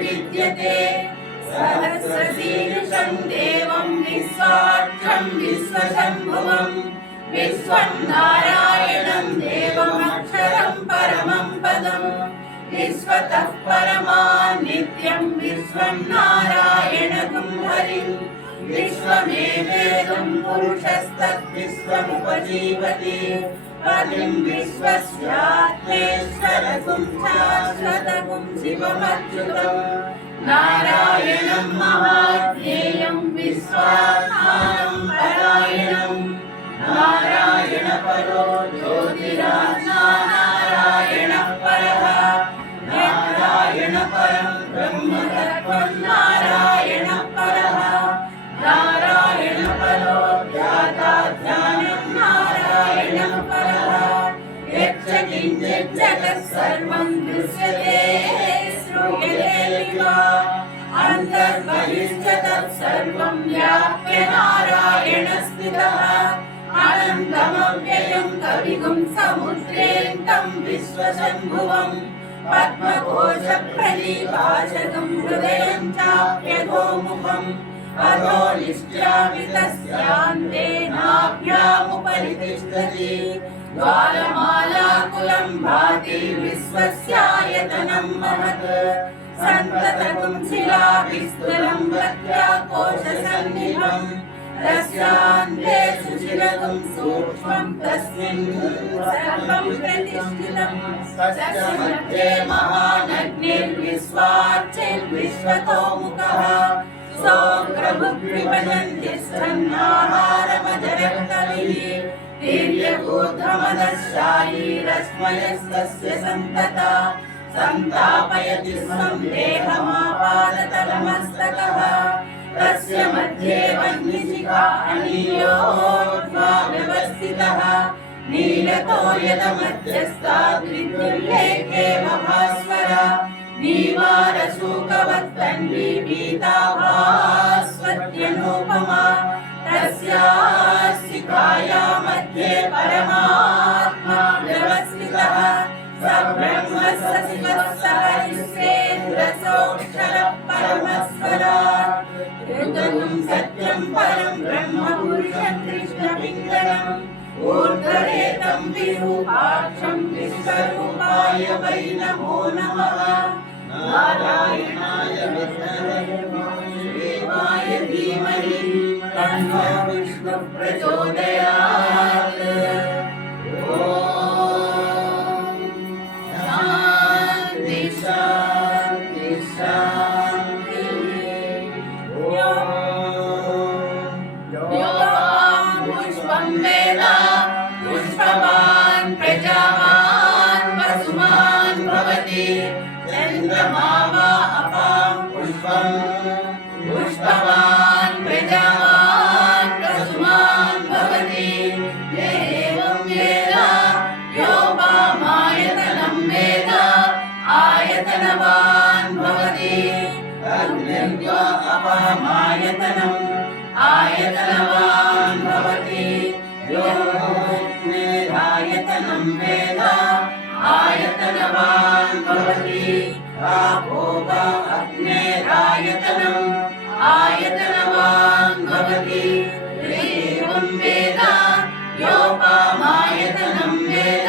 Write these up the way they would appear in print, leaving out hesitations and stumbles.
विद्यते सहस्रशीर्षं देवं विश्वाक्षं विश्वशम्भुवं विश्वनारायणं देवमक्षरं परमं पदं विश्वतः परमा नित्यं विश्वनारायणं हरिं विश्वमेवेदं पुरुषस्तद्विश्वमुपजीवति पतिं विश्वस्यात्मेश्वरगुं शाश्वतगुं शिवमच्युतं नारायणं महाज्ञेयं विश्वात्मानं परायणं नारायणपरो ज्योतिरात्मानारायणः परः नारायणपरं ब्रह्मतत्त्वं नारायणः परः नारायणपरो ध्याता ध्यानं नारायणः परः यच्च किञ्चित् जगत् सर्वं दृश्यते श्रूयते वा अन्तर्बहिश्च तत्सर्वं व्याप्य नारायणस्थितः अनन्तमव्ययं कविगुं समुद्रेऽन्तं विश्वशम्भुवम् पद्मकोशप्रदीपाशकं हृदयं चाप्यधोमुखम् अधोनिष्ट्यामितस्यान्ते नाभ्यामुपरि तिष्ठति ज्वालमालाकुलं भाति विश्वस्यायतनं महत् सन्ततगुं शिलाभिस्थलं प्रत्याकोशसन्निभम् तस्यान्ते सुशिरगुं सूक्ष्मं तस्मिन् सर्वं प्रतिष्ठितम् तस्य मध्ये महानग्निर्विश्वाच्चिर्विश्वतोमुखः सोऽग्रभुग्विभजन्तिष्ठन्नाहारमजरत्कविः तीर्यगूर्ध्वमदशायी रश्मयस्तस्य सन्तता सन्तापयति स्वं देहमापादतलमस्तकः तस्य मध्ये वह्निशिखा अनीयोर्ध्वा व्यवस्थितः नीलतो यदमध्यस्थाद्विद्युल्लेखेव भास्वर नीवारशूकवत्तन्वी पीताभास्वत्यनूपमा तस्याः शिखाया मध्ये परमात्मा व्यवस्थितः स ब्रह्म स शिवः स हरिश्चेन्द्रसोऽक्षरः परमस्वराट् ऋतुं सत्यं परं ब्रह्म पुरुषं कृष्णपिङ्गलम् ऊर्ध्वरेतं विरूपाक्षं विश्वरूपाय वै नमो नमः नारायणाय विद्महे देवाय धीमहि तन्नो विष्णुः प्रचोदयात् ॐ शान्ति शान्ति शान्तिः यो पुष्पं वेद पुष्पवान् प्रजावान् वसुमान् भवति चन्द्रमा वा अपां पुष्पं पुष्पवान् प्रजावान् वसुमान् भवति एवं वेद योपामायतनं वेद आयतनवान् भवति अग्निर्यो अपामायतनम् आयतनवान् भवति योऽग्निरायतनं वेद आयतनवान् भवति आपो वा अग्निरायतनम् आयतनवान् भवति एवं वेद योपामायतनं वेद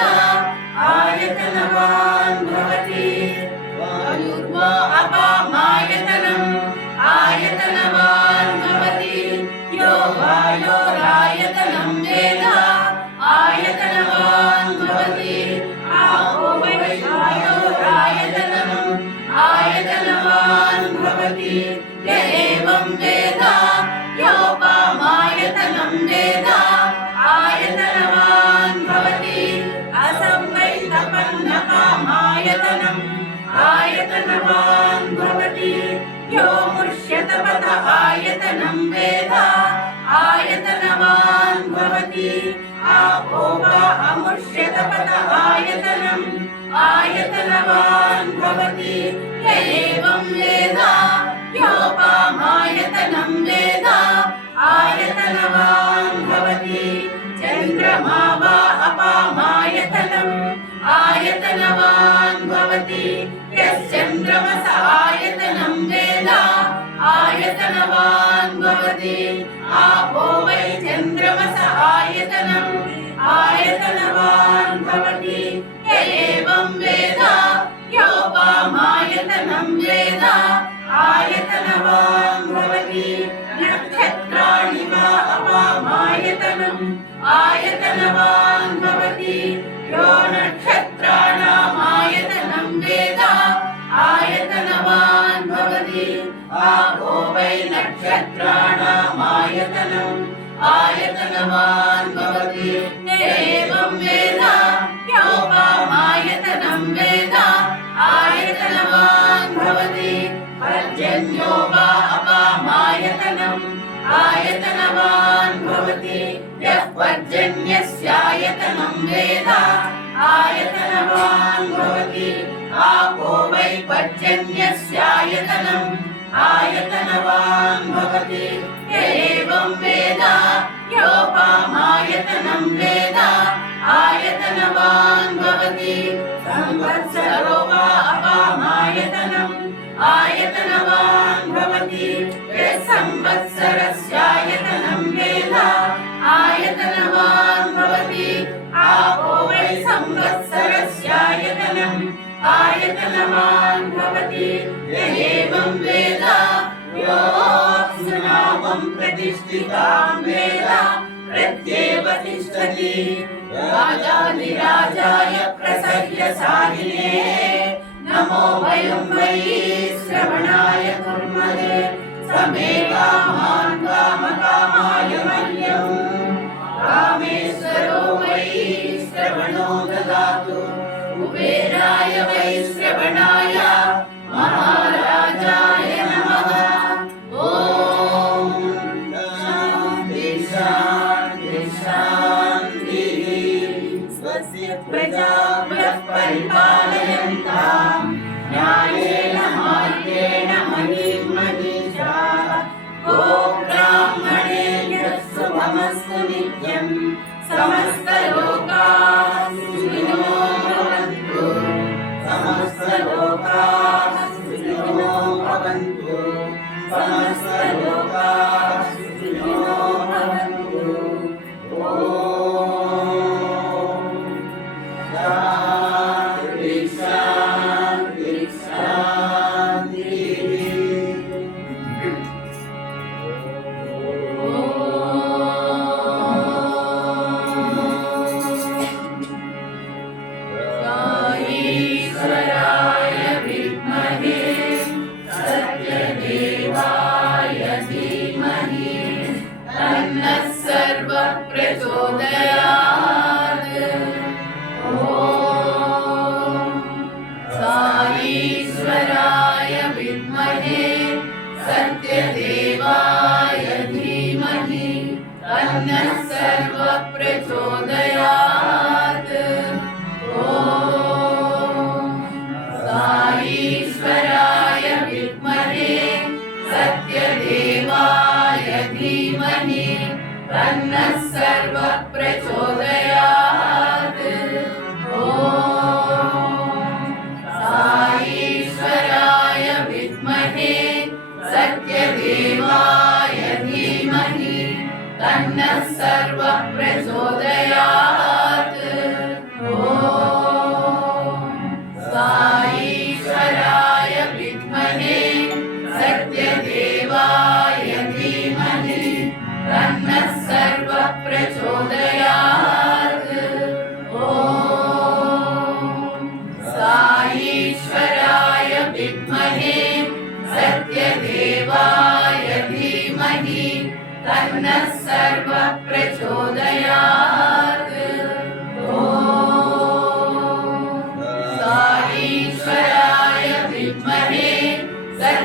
आयतनवान् भवति वायुर्वा अपामायतनम् आयतनवान् भवति यो वायोरायतनं वेद आयतनवान् भवति आपो वै वायोरायतनम् आयतनवान् भवति य एवं वेद योपामायतनं वेद आयतनवान् भवति असंवैतपन्नकामायतनम् आयतनवान् भवति यो मुष्यतपथ आयतनं वेद आयतनवान् भवति आपो वा अमुष्यतपथ आयतनम् आयतनवान् भवति य एवं वेद योपामायतनं वेद आयतनवान् भवति चन्द्रमा वा अपामायतनम् आयतनवान् भवति यश्चन्द्रमस आयतनं वेद आयतनवान् भवति आपो वै चन्द्रमस आयतनम् आयतनवान् भवति य एवं वेद योपामायतनं वेद आयतनवान् भवति नक्षत्राणि वा अपामायतनम् आयतनवान् भवति यो नक्षत्राणामायतनं वेद आयतनवान् भवति आपो वै नक्षत्राणामायतनम् आयतनवान् भवति एवं वेद योपामायतनं वेद आयतनवान् भवति पर्जन्यो वा अपामायतनम् आयतनवान् भवति यः पर्जन्यस्यायतनं वेद आयतनवान् भवति आपो वै पर्जन्यस्यायतनम् आयतनवान् भवति एवं वेद योपामायतनं वेद आयतनवान् भवति संवत्सरो वा आयतनवान् भवति आपो वै संवत्सरस्यायतनम् आयतनवान् भवति य एवं वेद योऽप्सुनावं प्रतिष्ठितां वेद प्रत्येव तिष्ठति राजाधिराजाय प्रसह्य साहिने नमो वयं वै श्रवणाय कुर्महे समे कामान् कामकामाय मह्यम् कामेश्वरो वै श्रवणो ददातु कुबेराय वै श्रवणाय महाराजाय नमः ॐ शान्ति शान्ति शान्तिः स्वस्य प्रजाभ्यः परिपालयन्ताम् न्यायेन मार्गेण महीं मनीषाः गोब्राह्मणेभ्यः शुभमस्तु नित्यम् समस्तलोकाः सुखिनो भवन्तु समस्तलोकाः सुखिनो भवन्तु समस्तलोकाः सुखिनो भवन्तु ॐ शान्ति शान्ति ईश्वराय विद्महे सत्यदेवाय धीमहि तन्नः सर्वः प्रचोदयात् ॐ ईश्वराय विद्महे सत्यदेवाय धीमहि तन्नः सर्वः प्रचोदयात् ईश्वराय विद्महे सत्यदेवाय धीमहि तन्नः सर्वः प्रचोदयात् ईश्वराय विद्महे सत्यदेवाय धीमहि तन्नः सर्वः प्रचोदयात् ईश्वराय विद्महे सत्यदेवाय धीमहि तन्नः सर्वः प्रचोदयात् ईश्वराय विद्महे सत्यदेवाय धीमहि तन्नः सर्वः प्रचोदयात् ईश्वराय विद्महे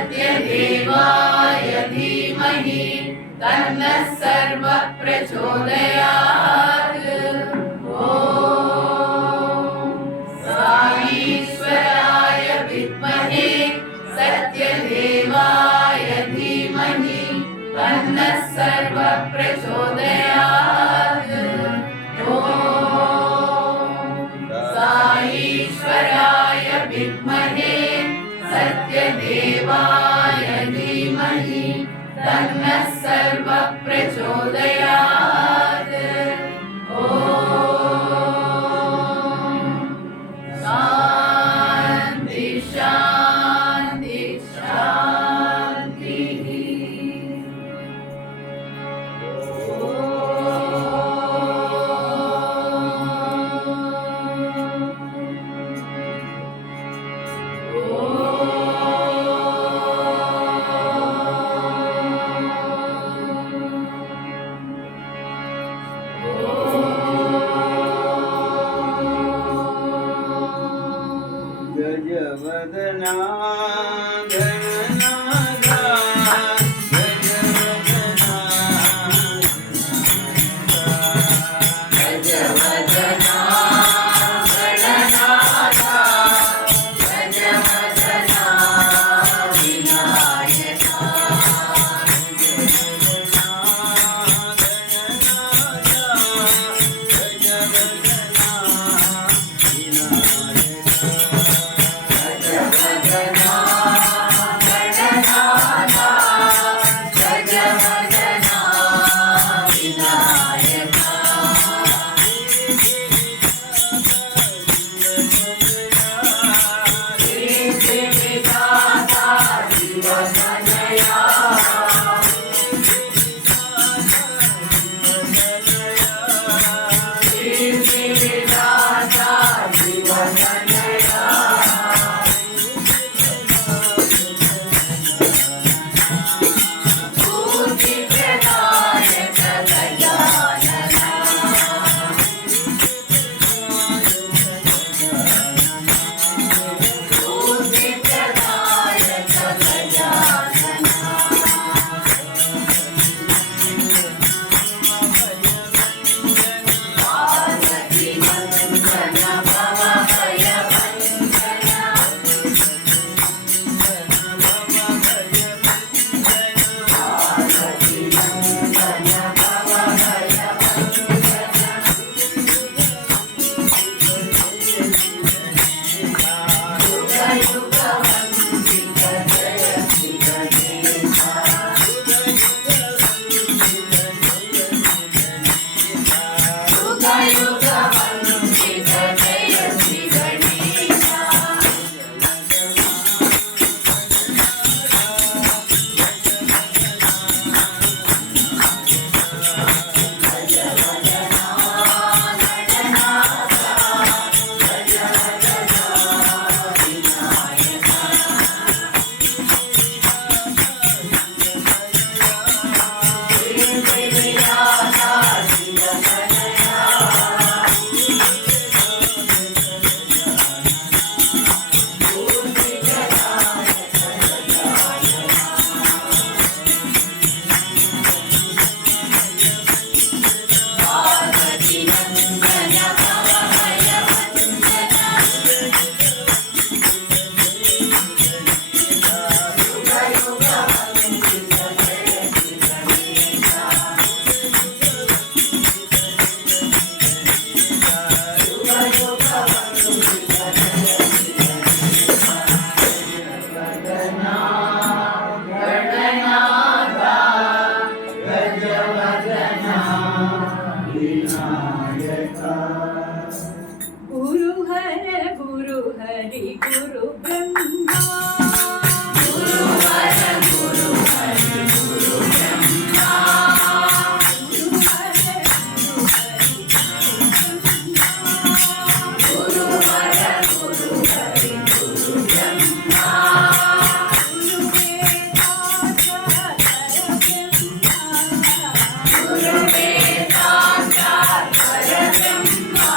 सत्यदेवाय धीमहि तन्नः सर्वः प्रचोदयात् ईश्वराय विद्महे सत्यदेवाय धीमहि तन्नः सर्वः प्रचोदयात् ईश्वराय विद्महे सत्यदेवाय धीमहि तन्नः सर्वः प्रचोदयात् शान्ति शान्ति शान्तिः गजवदना गणनादा गजवदना गजवदना गणनाथा गजवदना विनायका गजवदना యుగ వందిత జయ శ్రీ గణేశ गुरु हरि गुरु ब्रह्मा गुरु हर गुरु हरि गुरु ब्रह्मा गुरु हरि गुरु हर गुरु हरि गुरु ब्रह्मा गुरु वेदांत परब्रह्मा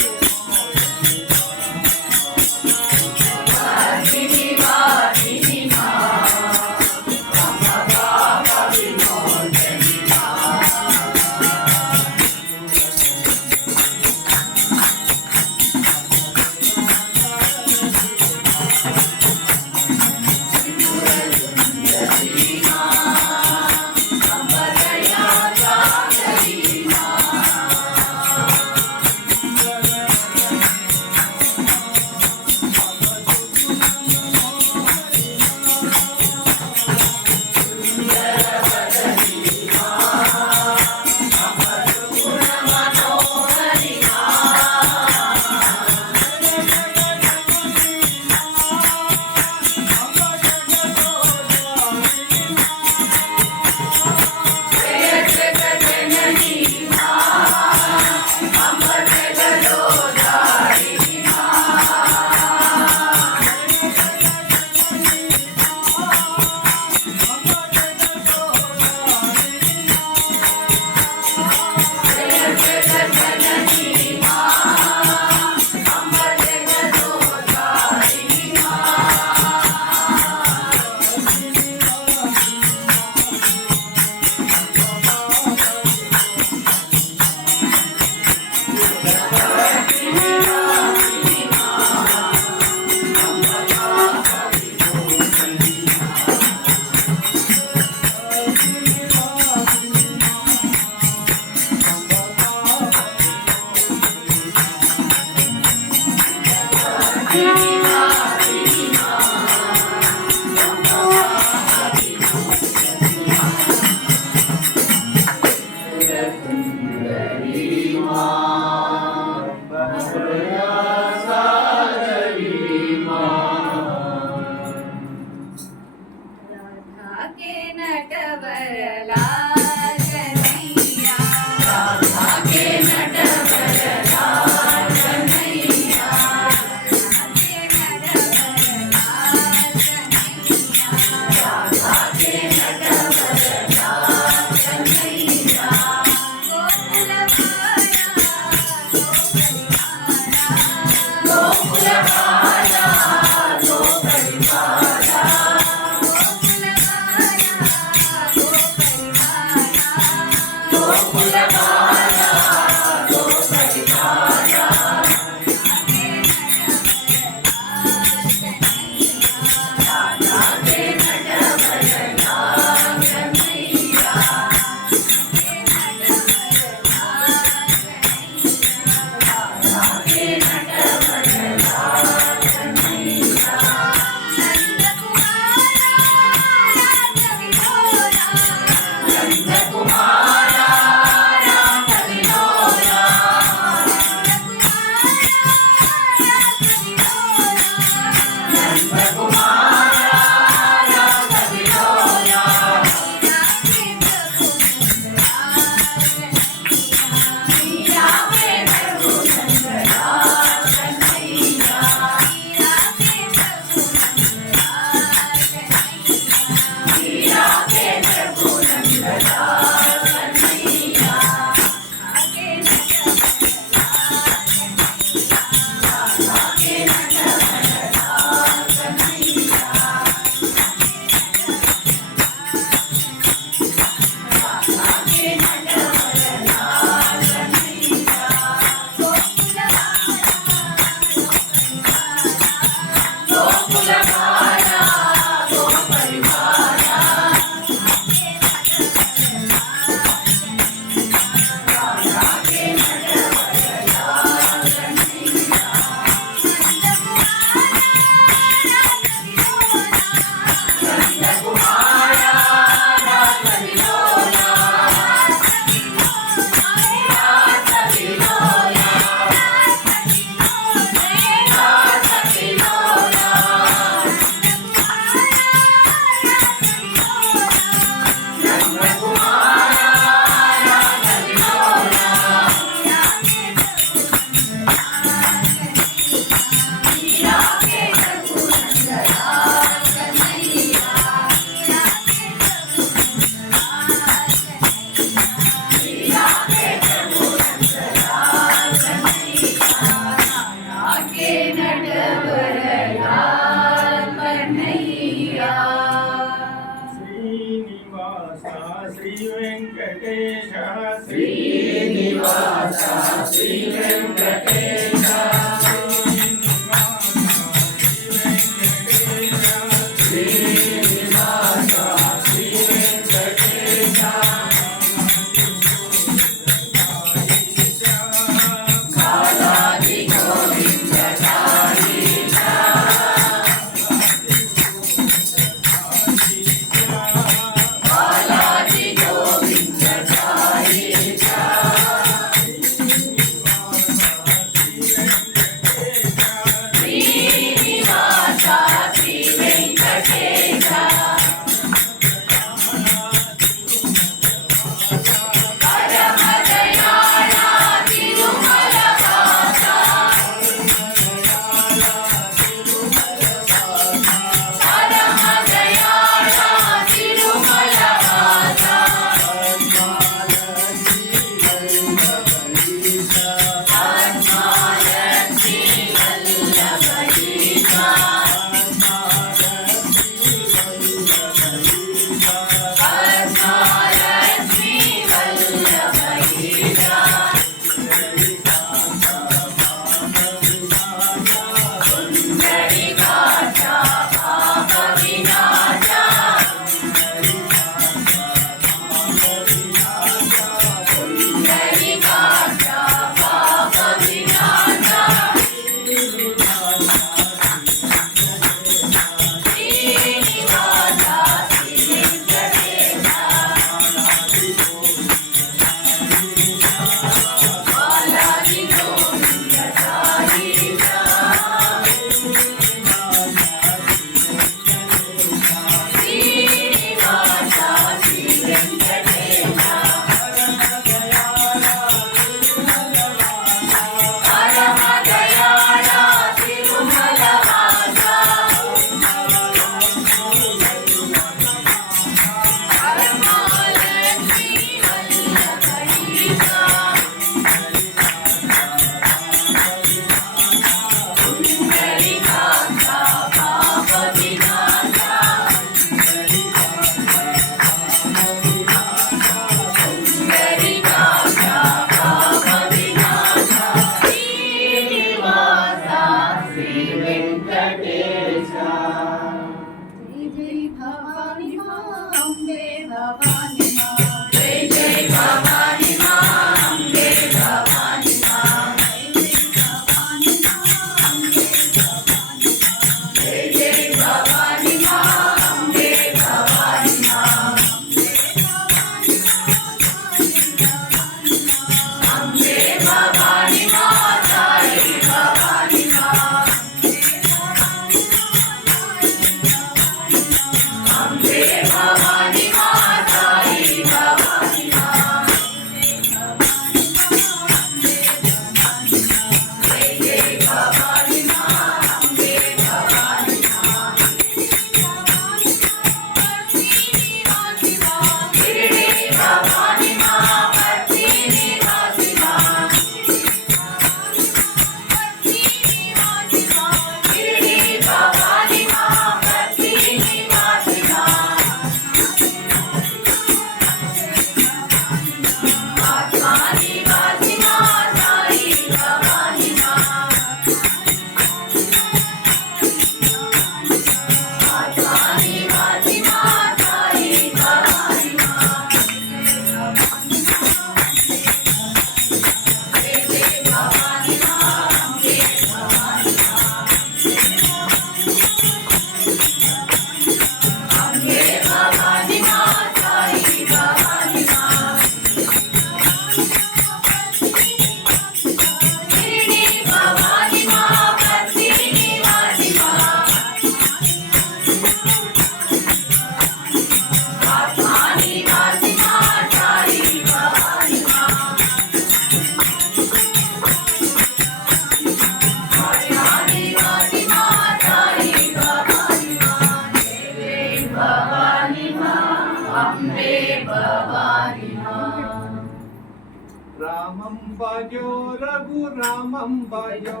భజో రఘురామం భజో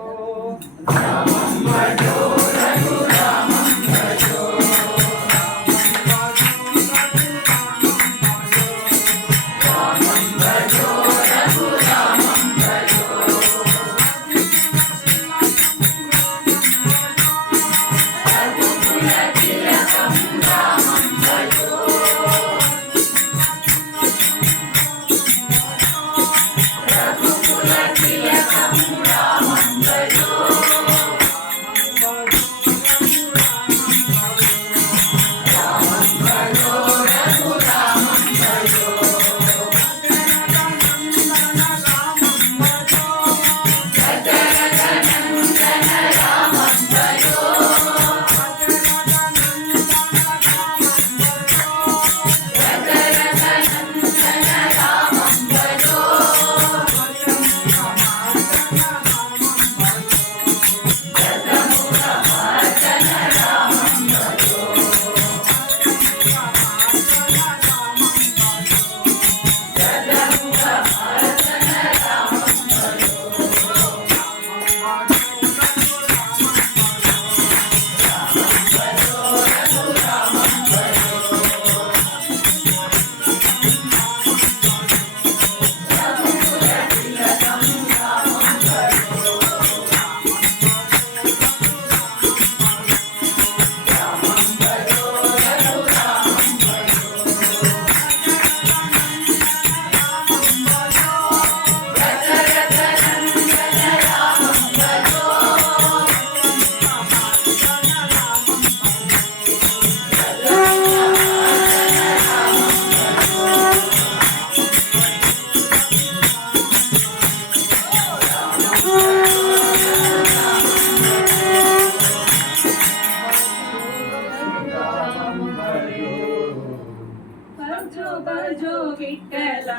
భజో భజో విఠల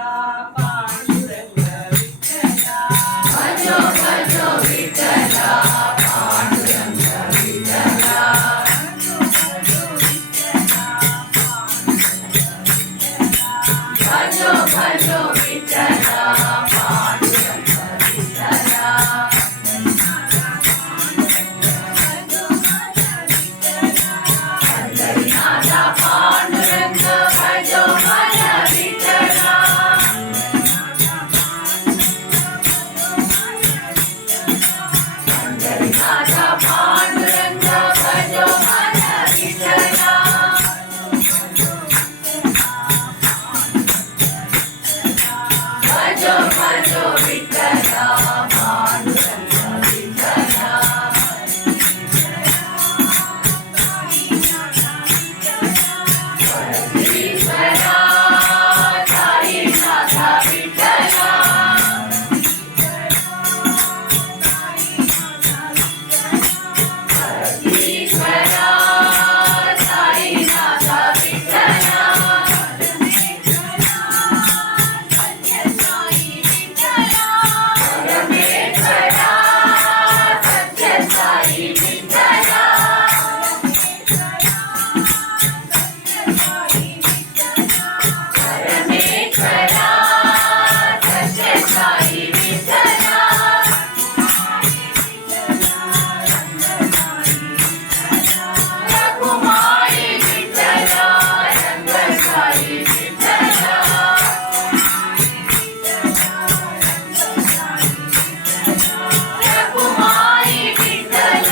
పాండురంగ విఠల భజో భజో విఠల పాండురంగ విఠల భజో భజో విఠల పాండురంగ విఠల హరినాథ పాండురంగ భజో భజ విఠల హరినాథ పాండురంగ భజో భజ విఠల భజో భజో విఠల పాండురంగ విఠల ఈశ్వరా సాయినాథ విఠల ఈశ్వరా సాయినాథ విఠల పరమేశ్వరా సత్య సాయి విఠల పరమేశ్వరా సత్య సాయి విఠల రఘుమాయి విఠల రంగ సాయి విఠల రఘుమాయి విఠల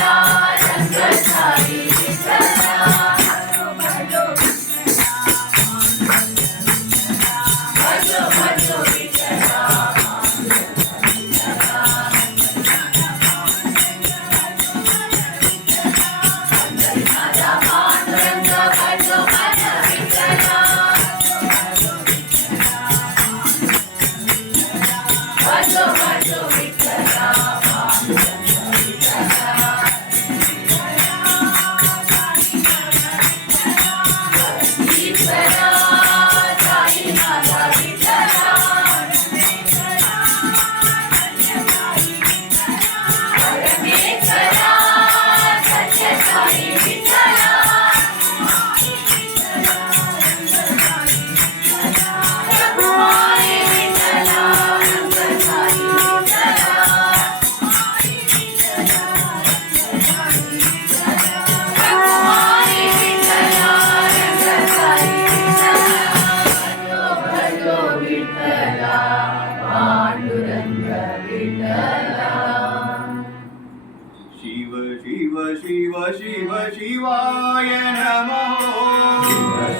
शिव शिव शिव शिवाय नमो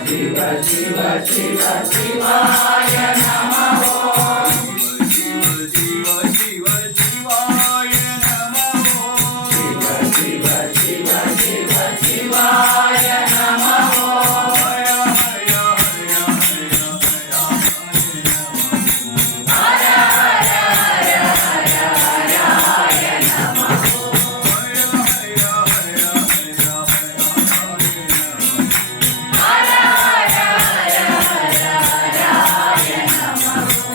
शिव शिव शिव शिवाय नमः शिव शिव शिव शिवाय नमो शिव शिव शिव शिव शिवाय नमः हय हय हय हय हर हर हर हर हर हर नमः हर हर हर हर हर नमः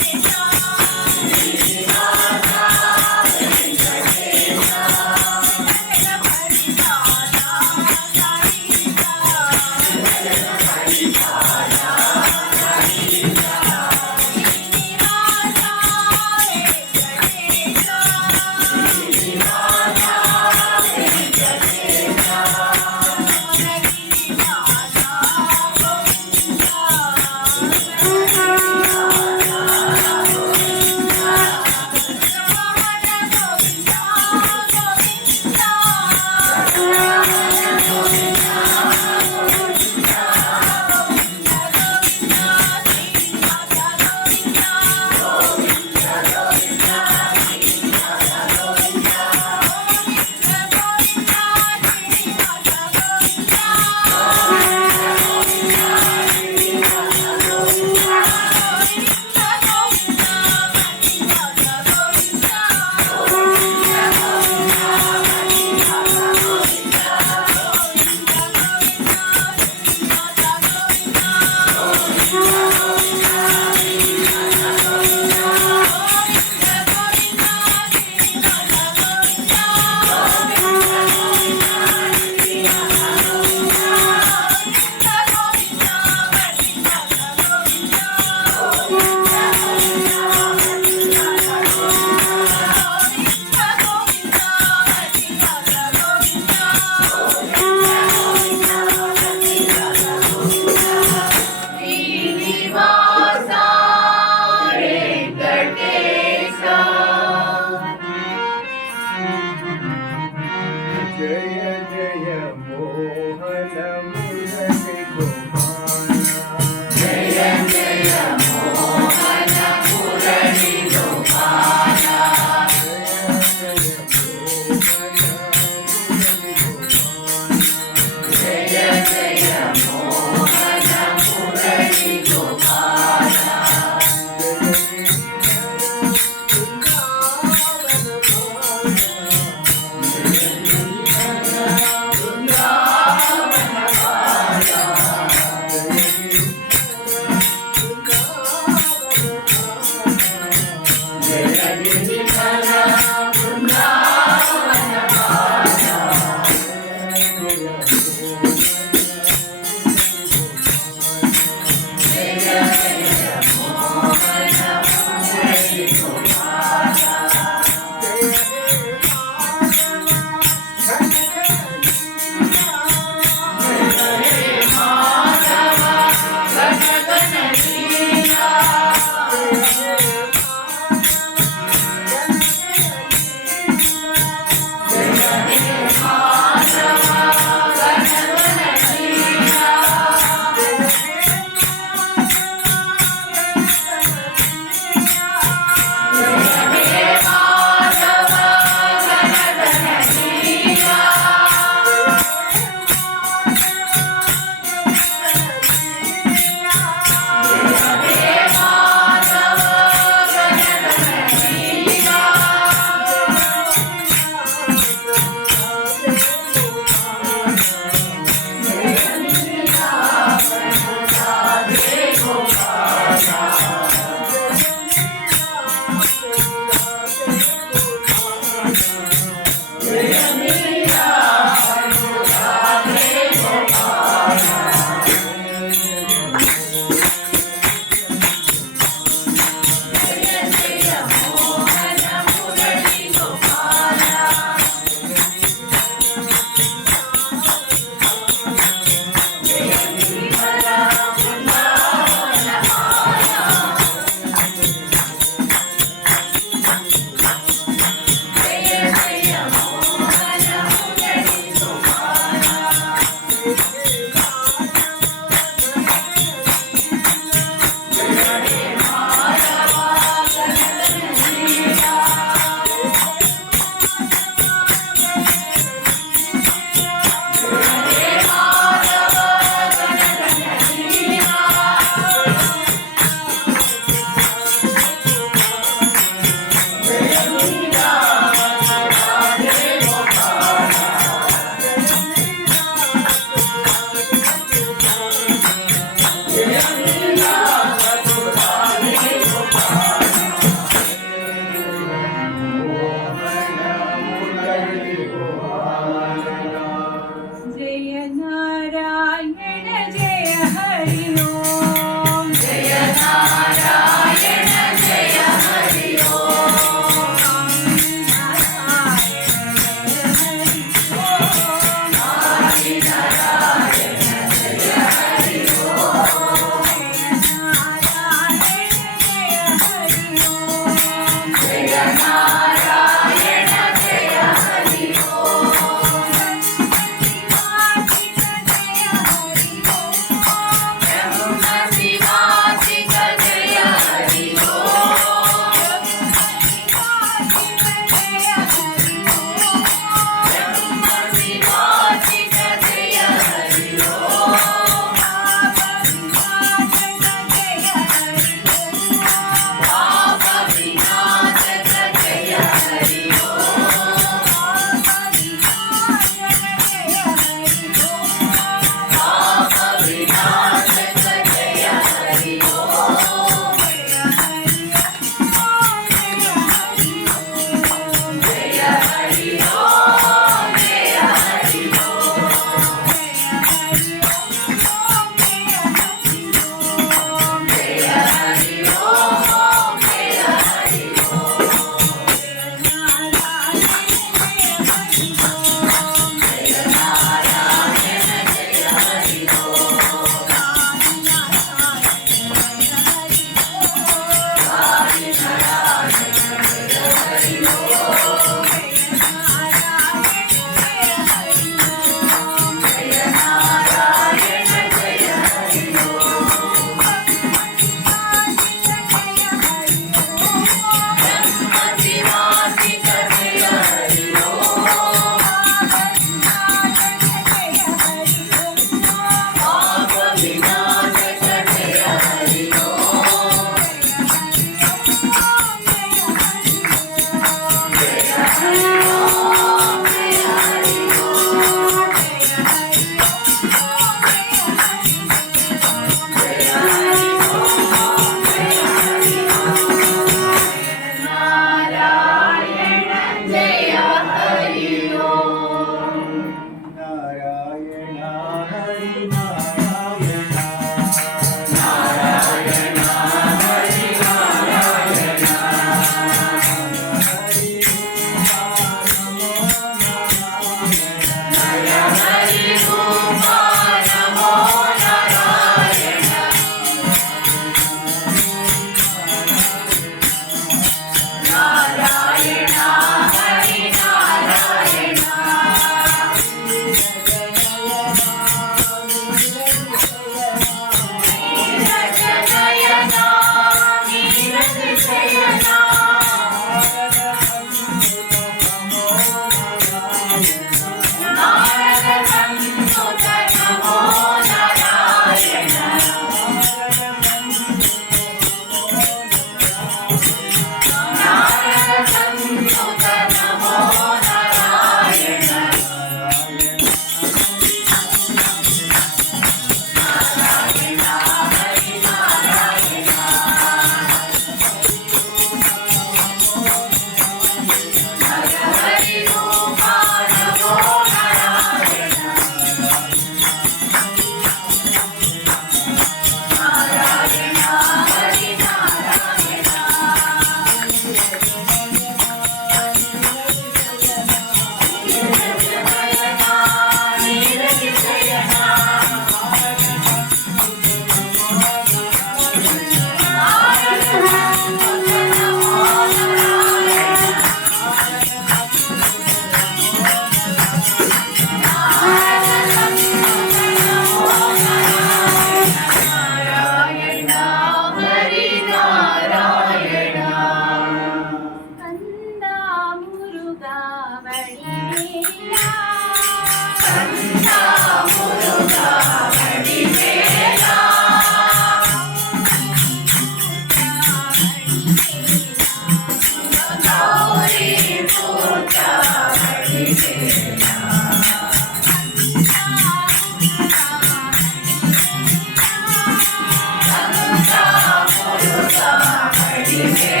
Hare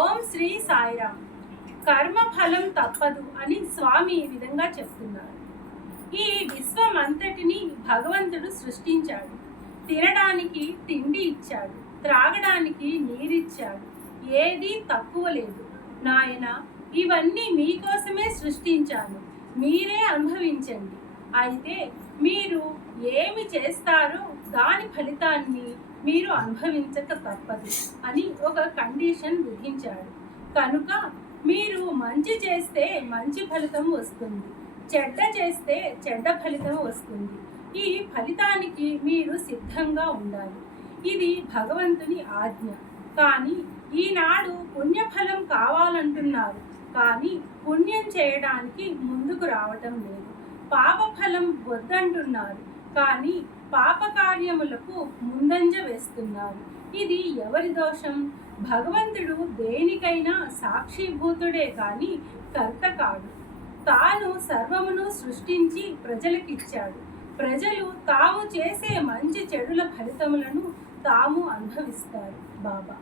ఓం శ్రీ సాయిరామ్. కర్మ ఫలం తప్పదు అని స్వామి ఈ విధంగా చెప్తున్నారు. ఈ విశ్వం అంతటిని భగవంతుడు సృష్టించాడు. తినడానికి తిండి ఇచ్చాడు, త్రాగడానికి నీరిచ్చాడు. ఏదీ తక్కువ లేదు. నాయన, ఇవన్నీ మీకోసమే సృష్టించాను, మీరే అనుభవించండి. అయితే మీరు ఏమి చేస్తారో దాని ఫలితాన్ని మీరు అనుభవించక తప్పదు అని ఒక కండిషన్ విధించాడు. కనుక మీరు మంచి చేస్తే మంచి ఫలితం వస్తుంది, చెడ్డ చేస్తే చెడ్డ ఫలితం వస్తుంది. ఈ ఫలితానికి మీరు సిద్ధంగా ఉండాలి. ఇది భగవంతుని ఆజ్ఞ. కానీ ఈనాడు పుణ్యఫలం కావాలంటున్నారు, కానీ పుణ్యం చేయడానికి ముందుకు రావటం లేదు. పాపఫలం వద్దంటున్నారు, కానీ పాపకార్యములకు ముందంజ వేస్తున్నారు. ఇది ఎవరి దోషం? భగవంతుడు దేనికైనా సాక్షిభూతుడే కానీ కర్త కాడు. తాను సర్వమును సృష్టించి ప్రజలకిచ్చాడు. ప్రజలు తాము చేసే మంచి చెడుల ఫలితములను తాము అనుభవిస్తారు. బాబా.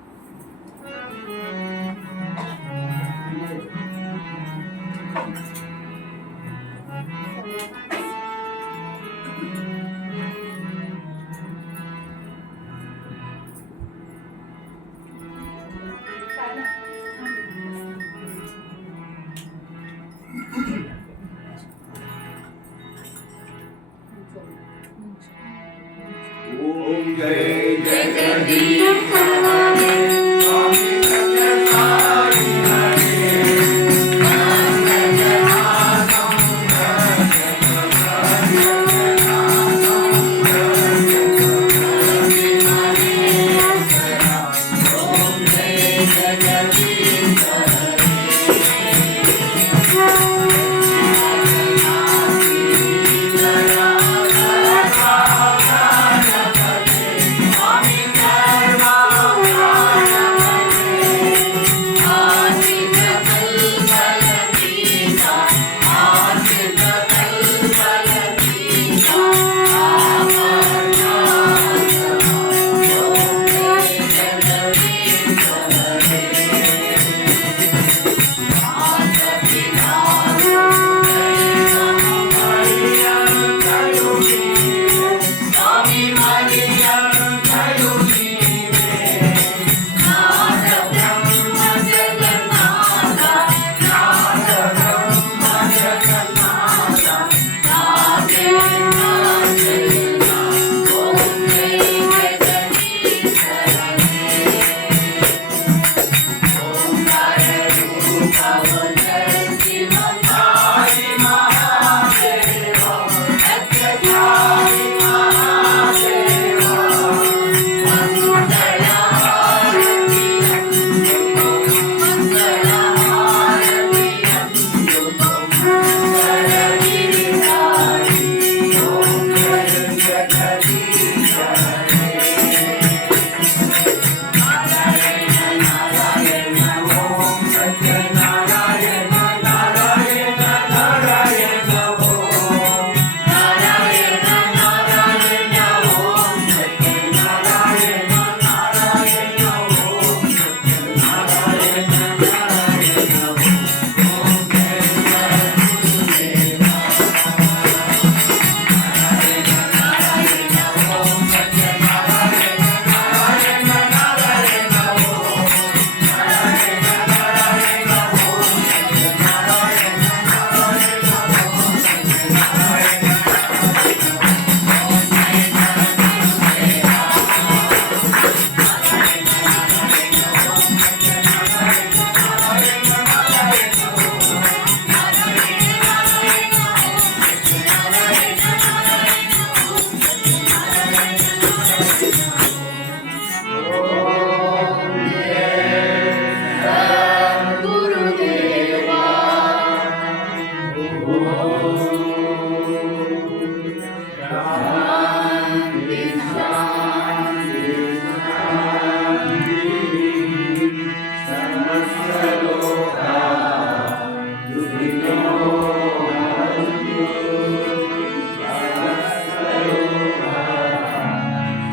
ఓం జయ జగదీశ హరే స్వామి సత్య సాయి హరే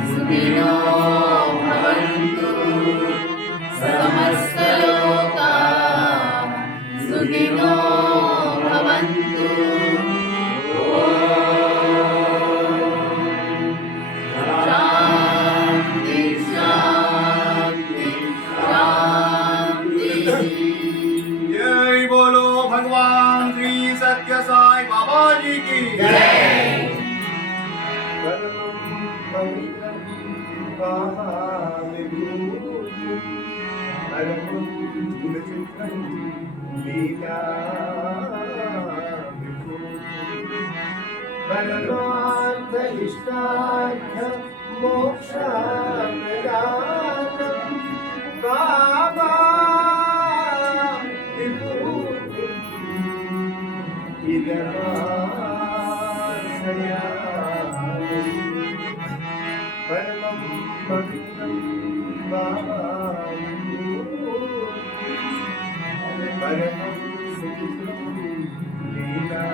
सुखिनो भवन्तु समस्तलोकाः గుణచిత్రం లీలా పరమార్థ ఇష్టార్థ మోక్షార్థం బాబా విభూతి ఇదమాశ్రయా పరమం పవిత్రం బాబా విభూతి పరమం సుచిత్రం లీలా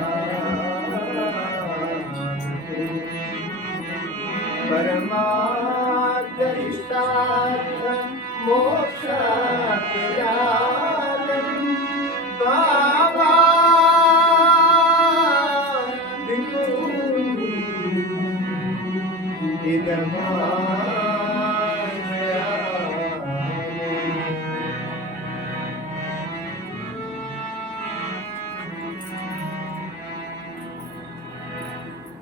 పరమార్థ ఇష్టార్థ మోక్షార్థం బాబా విభూతి ఇదమాశ్రయా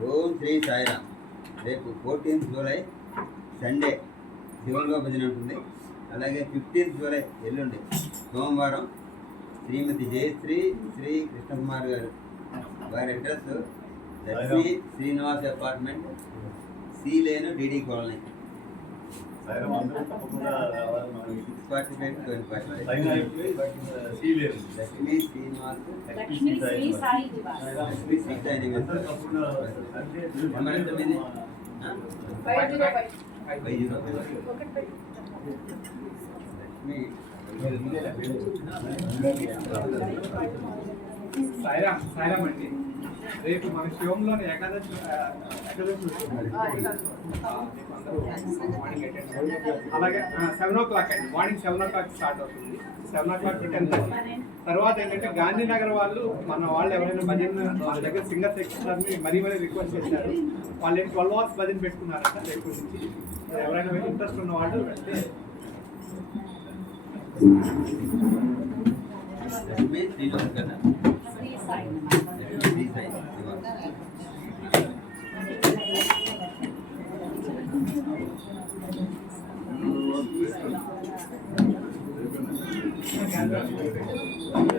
ఓం శ్రీ సాయిరామ్. రేపు 14th జూలై సండే శివంగా భజన ఉంటుంది. అలాగే 15th జూలై ఎల్లుండి సోమవారం శ్రీమతి జయశ్రీ శ్రీ కృష్ణకుమార్ గారు వారి address Lakshmi Srinivas apartment, C lane, D D colony, 645 Lakshmi Srinivas Lakshmi Sri Sai Nivas. Lakshmi Sri Sai Nivas. Number ఎంత మీది? 505. 505. లక్ష్మీ సాయిరామ్ అండి. రేపు మన శివంలోని ఏకాదశి ఉంటుంది. అలాగే 7 o'clock అండి. మార్నింగ్ 7 o'clock స్టార్ట్ అవుతుంది. 7 o'clock to 10:30. తర్వాత ఏంటంటే గాంధీనగర్ వాళ్ళు వాళ్ళు ఎవరైనా భజన మన దగ్గర సింగర్స్ ఎక్స్ట్రాని మరీ రిక్వెస్ట్ చేశారు. వాళ్ళు 12 hours భజన పెట్టుకున్నారంట రేపు నుంచి. ఎవరైనా ఇంట్రెస్ట్ ఉన్న వాళ్ళు అంటే లక్ష్మీ శ్రీనివాస్ కదా, శ్రీ సాయి శ్రీ సాయి నివాస్. Gracias.